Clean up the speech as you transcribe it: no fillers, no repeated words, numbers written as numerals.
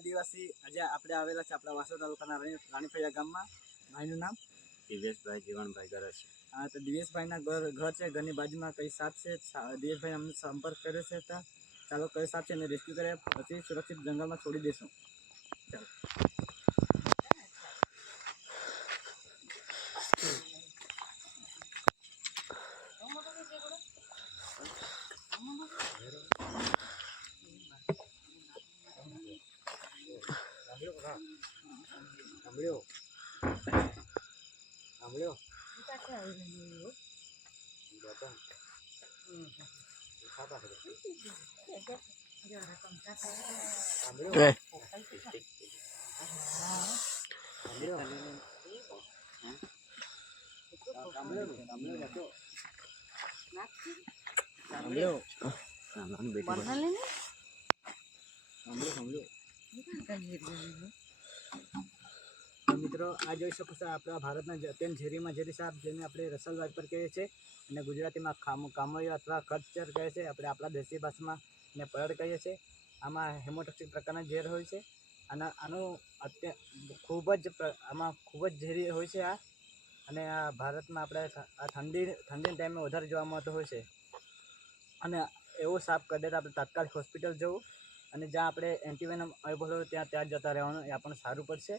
આદિવાસી આજે આપણે આવેલા છે આપણા વાસોદ તાલુકાના રાણીફળિયા ગામમાં. ભાઈનું નામ દિવેશભાઈ જીવણભાઈ ગરજ છે. હા, તો દિવેશભાઈના ઘર છે. ઘરની બાજુમાં કઈ સાપ છે. દિવેશભાઈ અમને સંપર્ક કર્યો છે. તો ચાલો કઈ સાપ છે એને રેસ્ક્યુ કરે પછી સુરક્ષિત જંગલમાં છોડી દઈશું. ચાલો. મિત્રો, આ જોઈ શકો છો આપણા ભારતના અત્યંત ઝેરીમાં ઝેરી સાપ જેને આપણે રસલ વાઇપર કહીએ છીએ અને ગુજરાતીમાં કામળિયો અથવા ખચ્ચર કહે છે. આપણે આપણા દેશી ભાષામાં એને પરડ કહીએ છીએ. આમાં હેમોટોક્સિક પ્રકારના ઝેર હોય છે. આનું ખૂબ જ ઝેરી હોય છે અને આ ભારતમાં આપણે આ ઠંડીના ટાઈમે વધારે જોવા મળતો હોય છે. અને એવો સાપ કદાચ આપણે તાત્કાલિક હોસ્પિટલ જવું અને જ્યાં આપણે એન્ટીવેનમ અવેલેબલ હોય ત્યાં જતા રહેવાનું એ આપણને સારું પડશે.